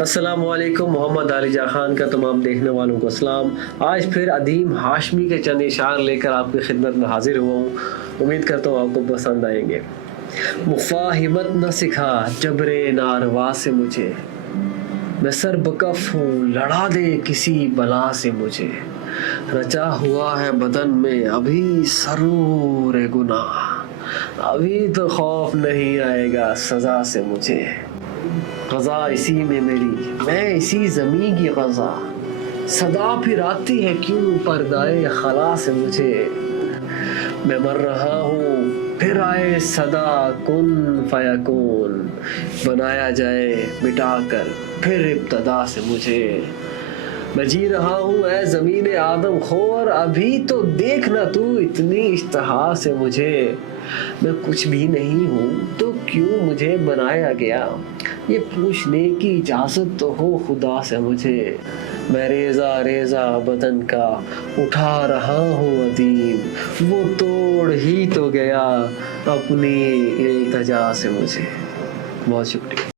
السلام علیکم، محمد علی خان کا تمام دیکھنے والوں کو اسلام۔ آج پھر ادیم ہاشمی کے چند اشعار لے کر آپ کی خدمت میں حاضر ہوا ہوں۔ امید کرتا ہوں آپ کو پسند آئیں گے۔ مفاہمت نہ سکھا جبر ناروا سے مجھے، میں سر بکف ہوں لڑا دے کسی بلا سے مجھے، رچا ہوا ہے بدن میں ابھی سرور گناہ، ابھی تو خوف نہیں آئے گا سزا سے مجھے، غذا اسی میں میری میں اسی زمین کی غذا، صدا پھر آتی ہے کیوں پردائے خلا سے مجھے، میں مر رہا ہوں پھر آئے صدا کن فیکون، بنایا جائے مٹا کر پھر ابتدا سے مجھے، میں جی رہا ہوں اے زمین آدم خور ابھی تو دیکھنا تو اتنی اشتہا سے مجھے، میں کچھ بھی نہیں ہوں تو کیوں مجھے بنایا گیا، یہ پوچھنے کی اجازت تو ہو خدا سے مجھے، میں ریزہ ریزہ بدن کا اٹھا رہا ہوں ادیم، وہ توڑ ہی تو گیا اپنی التجا سے مجھے۔ بہت شکریہ۔